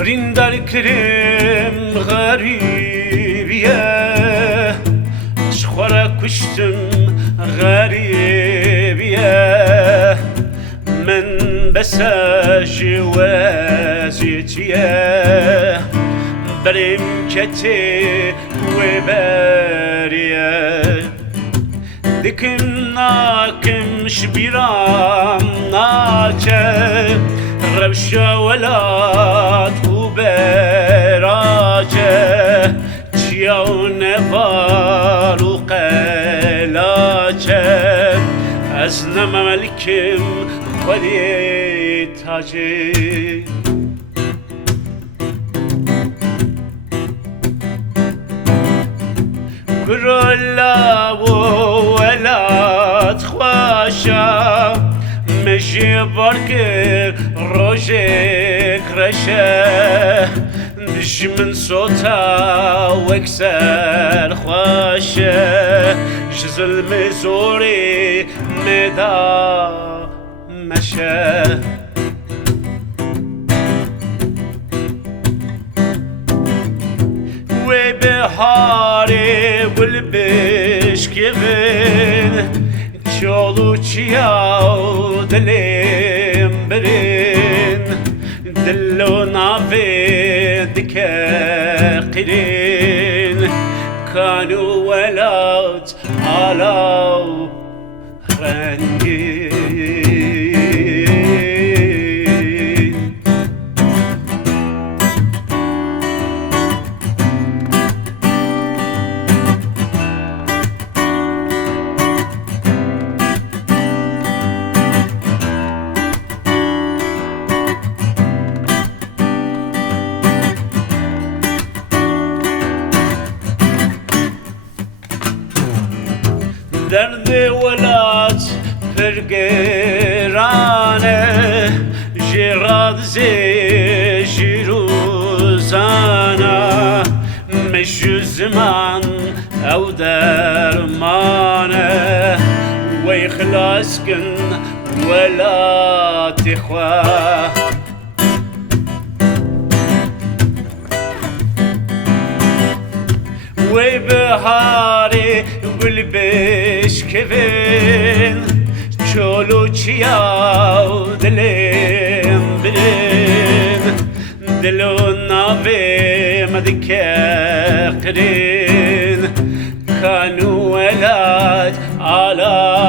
برندر کرم غریبیه شخوره کشتم غریبیه من بساج وازیتیه بریم کتی و بریه دکم ناکم شبیرام ناچه روشا ولات و براجه چیا و نوار و قلاچه از نملکم ولی تاجه كرولا وولات خواشا مشي برك روجك رشا دش من صوتا وكسر خواشا جزل مزوري مدا مشا وبهاري والبشكفن شولو تشياو دليم برين دلو نافي دكاقلين كانوا ولاد علاو غنجين درد ولات فرقرانه جراد زي جيروزانا مش زمان او درمانه ويخلصكن ولا تخواه وبهاري والبشكفن شولو تشياو دليم بلين دلو نافي مذكرين كانوا ولاد على